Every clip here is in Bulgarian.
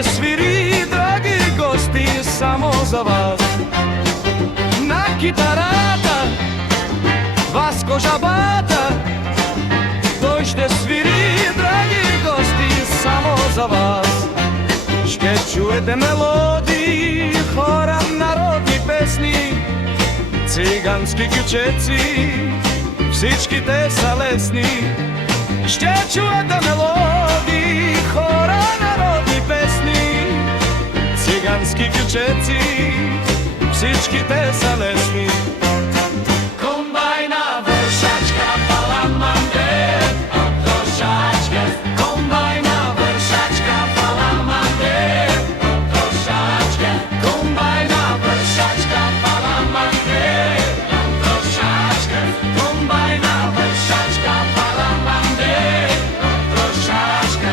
Dođite sviri, dragi gosti, samo za vas. Na kitarata, Vasko Žabata. Dođite sviri, dragi gosti, samo za vas. Ще чуете мелодии, хора народни песни, цигански кючеци, всички те са лесни. Ще чуете мелодии, хора народни песни, цигански кючеци, всички те са лесни. Комбайна, вършачка, паламанде, трошачка. Комбайна, вършачка, паламанде, трошачка. Комбайна, вършачка, паламанде, трошачка. Комбайна, вършачка, паламанде, трошачка.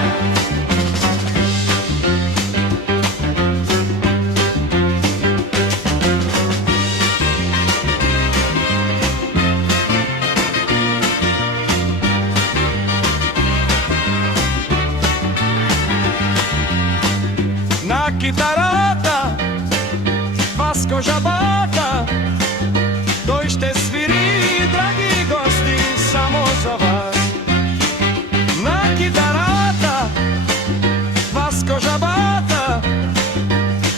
На китарата, Васко Жабата. Той ще свири, драги гости, само за вас. На китарата, Васко Жабата.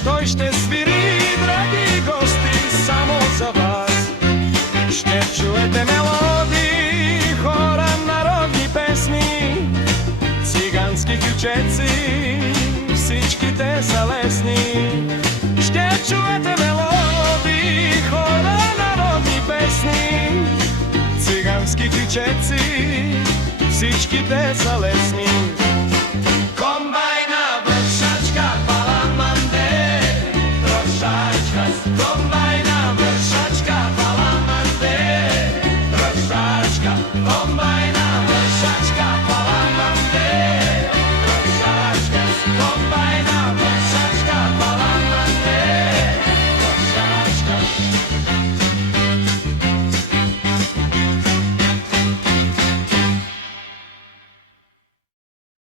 Той ще свири, драги гости, само за вас. Ще чуете мелодии, хора народни песни, цигански кючеци, всички те са лесни. Ще чуете мелодии, хора народни песни, цигански кючеци, всички те са лесни. Комбайна, вършачка, паламанде, трошачка. Комбайна, вършачка, паламанде, трошачка.